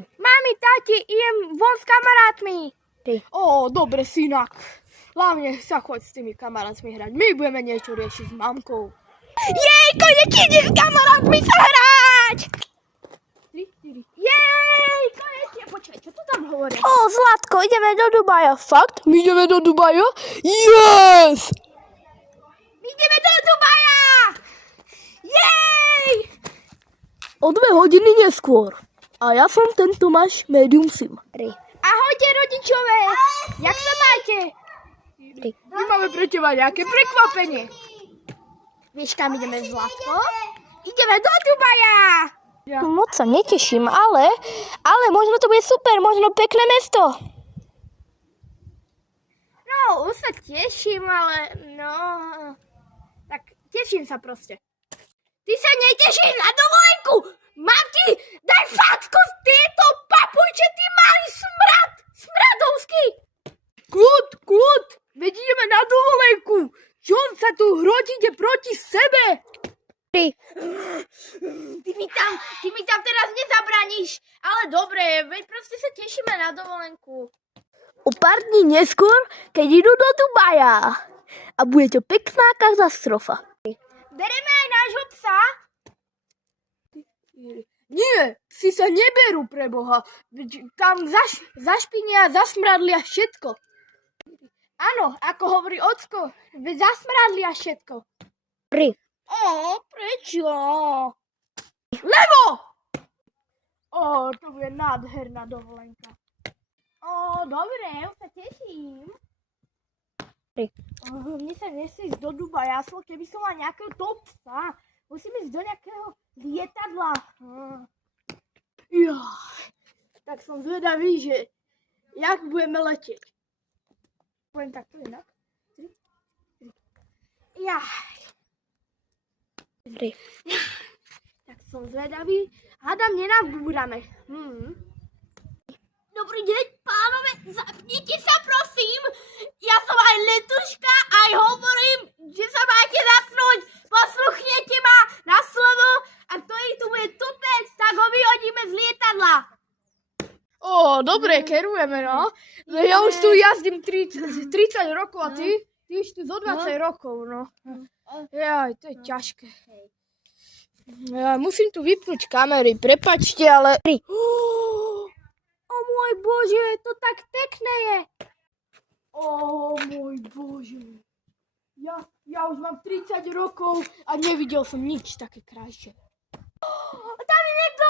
Mami, tati, idem von s kamarátmi. Dobre, synak. Hlavne sa choď s tými kamarátmi hrať. My budeme niečo riešiť s mamkou. Jej, konečne idem s kamarátmi sa hrať. Jej, konečne, počkaj, čo tu tam hovoria? Zlatko, ideme do Dubaja. Fakt? My ideme do Dubaja? Yes! My ideme do Dubaja! Jej! O 2 hodiny neskôr. A ja som ten Tomáš Medium Sim. Ahojte, rodičové! Jak sa máte? My máme pre teba nejaké prekvapenie. Vieš, kam ideme, Zlatko? Ideme do Dubaja! Moc sa neteším, ale možno to bude super, možno pekné mesto. No, už sa teším, ale no... Tak teším sa proste. Ty sa netešíš na dovolenku! Mamky, daj facku z tieto papujče, ty malý smrad! Smradovský! Kľud, veď ideme na dovolenku. Čo sa tu hrotíte proti sebe? Ty mi tam teraz nezabraníš. Ale dobre, veď proste sa tešíme na dovolenku. O pár dní neskôr, keď idú do Dubaja. A bude to pekná katastrofa. Bereme aj nášho psa? Nie, si sa neberú pre Boha. Tam zašpinia, zasmradlia všetko. Áno, ako hovorí ocko, veď zasmradlia všetko. Prečo? Levo! To bude nádherná dovolenka. Dobre, už sa teším. 3. Mne sa nechce ísť do Dubaja, keby som mal nejakého toho psa. Musím ísť do nejakého lietadla. Tak som zvedavý, že jak budeme letieť. Poviem takto inak. 3. Tak som zvedavý. Hádam, nenabúrame. Dobrý deň, pánové, zapnite sa, prosím. Ja som aj letuška, aj hovorím, že sa máte zapnúť. Posluchnete ma na slovo a ktorý tu bude tupec, tak ho vyhodíme z lietadla. Dobre, kerujeme, no. Ja už tu jazdím 30 rokov a ty už tu zo 20 rokov, no. To je ťažké. Ja musím tu vypnúť kamery, prepáčte, ale... O môj Bože, to tak pekné je. O môj Bože. Ja už mám 30 rokov a nevidel som nič také krajšie. Tam je niekto.